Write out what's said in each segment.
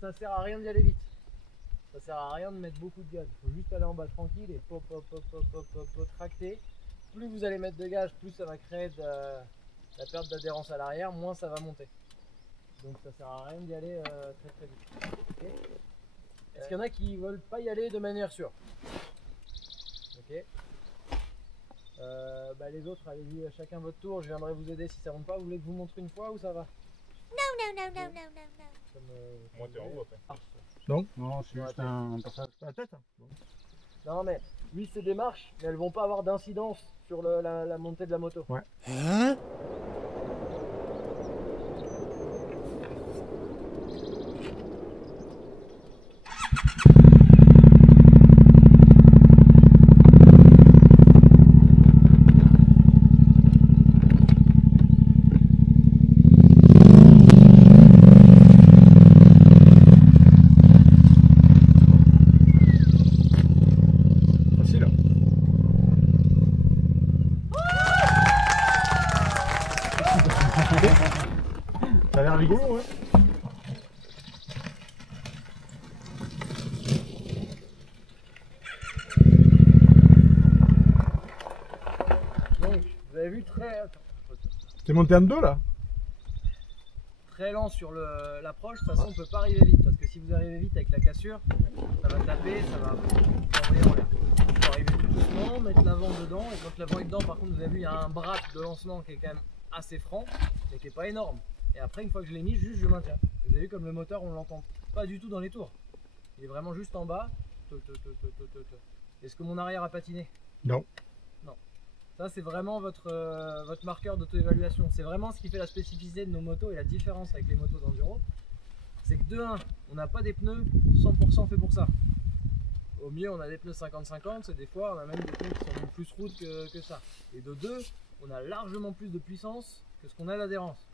Ça sert à rien d'y aller vite. Ça sert à rien de mettre beaucoup de gaz. Il faut juste aller en bas tranquille et pop, tracter. Plus vous allez mettre de gaz, plus ça va créer de la perte d'adhérence à l'arrière, moins ça va monter. Donc ça sert à rien d'y aller très vite. Okay. Est-ce qu'il y en a qui veulent pas y aller de manière sûre? Ok. Les autres, allez-y chacun votre tour, je viendrai vous aider si ça ne monte pas. Vous voulez que je vous montre une fois ou ça va? Non. Moi, t'es en haut après. Non, je suis juste un passage à la tête. Non, mais oui, c'est des marches, mais elles vont pas avoir d'incidence sur la montée de la moto. Ouais. Hein? Ça a l'air rigolo, ouais. Donc, vous avez vu T'es monté en deux là? Très lent sur l'approche. De toute façon, on ne peut pas arriver vite parce que si vous arrivez vite avec la cassure, ça va taper, ça va envoyer en l'air. Il faut arriver tout doucement, mettre l'avant dedans, et quand l'avant est dedans, par contre, vous avez vu, il y a un bras de lancement qui est quand même assez franc, mais qui n'est pas énorme. Et après, une fois que je l'ai mis, juste je maintiens. Vous avez vu comme le moteur, on ne l'entend pas du tout dans les tours. Il est vraiment juste en bas. Est-ce que mon arrière a patiné? Non. Non. Ça, c'est vraiment votre marqueur d'auto-évaluation. C'est vraiment ce qui fait la spécificité de nos motos et la différence avec les motos d'enduro. C'est que de 1, on n'a pas des pneus 100% faits pour ça. Au mieux, on a des pneus 50-50, c'est des fois, on a même des pneus qui sont plus route que ça. Et de 2, on a largement plus de puissance que ce qu'on a d'adhérence.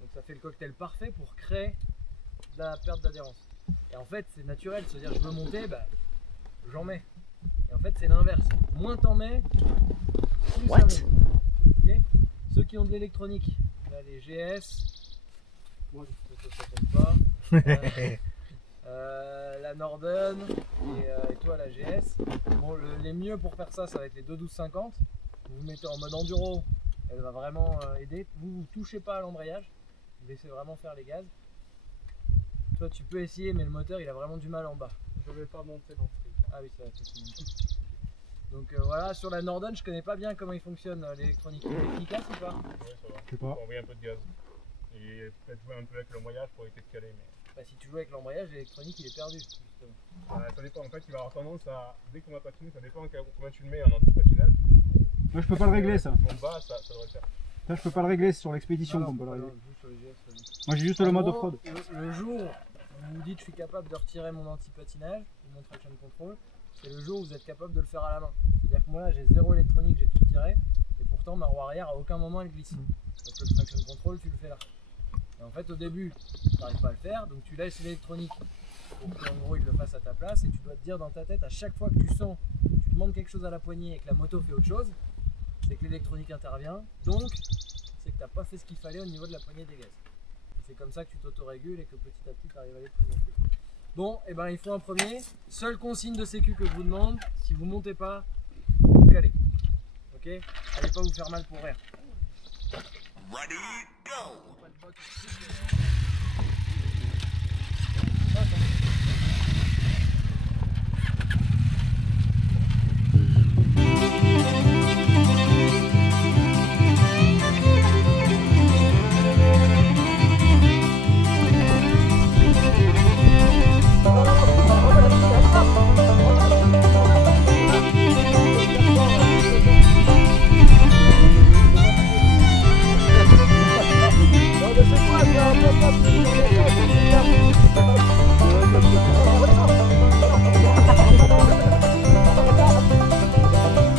Donc ça fait le cocktail parfait pour créer de la perte d'adhérence. Et en fait, c'est naturel, c'est-à-dire je veux monter, j'en mets. Et en fait, c'est l'inverse. Moins t'en mets, plus What? un mot. Okay, ceux qui ont de l'électronique, là les GS, moi ça compte pas. La Norden et toi la GS. Bon, les mieux pour faire ça, ça va être les 21250. Vous vous mettez en mode enduro, elle va vraiment aider. Vous touchez pas à l'embrayage, vous laissez vraiment faire les gaz. Toi tu peux essayer, mais le moteur il a vraiment du mal en bas. Je vais pas monter dans ce truc. Ah oui, ça va être. Donc voilà, sur la Norden, je connais pas bien comment il fonctionne l'électronique. Il est efficace ou pas? Oui, ça va. Je sais pas. Faut envoyer un peu de gaz. Et peut-être jouer un peu avec le moyage pour éviter de caler. Mais... Bah, si tu joues avec l'embrayage, l'électronique il est perdu. Justement. ça dépend. En fait, il va avoir tendance à. Dès qu'on va patiner, ça dépend combien tu le mets en anti-patinage. Moi, je peux pas le régler, ça. Mon bas, ça devrait le faire. Ça, je peux pas le régler, c'est sur l'expédition qu'on peut le régler. Moi, j'ai juste le mode off-road. Le jour où vous vous dites je suis capable de retirer mon anti-patinage ou mon traction control, c'est le jour où vous êtes capable de le faire à la main. C'est-à-dire que moi là j'ai zéro électronique, j'ai tout retiré, et pourtant ma roue arrière à aucun moment elle glisse. Parce que le traction control tu le fais là. Et en fait au début tu n'arrives pas à le faire, donc tu laisses l'électronique pour qu'en gros il le fasse à ta place, et tu dois te dire dans ta tête à chaque fois que tu sens, tu demandes quelque chose à la poignée et que la moto fait autre chose, c'est que l'électronique intervient, donc c'est que tu n'as pas fait ce qu'il fallait au niveau de la poignée des gaz. C'est comme ça que tu t'auto-régules et que petit à petit tu arrives à aller de plus en plus. Bon, et ben il faut un premier. Seule consigne de sécu que je vous demande, si vous montez pas, vous calez. Ok? Allez pas vous faire mal pour rien. Ready, go!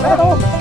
Pardon.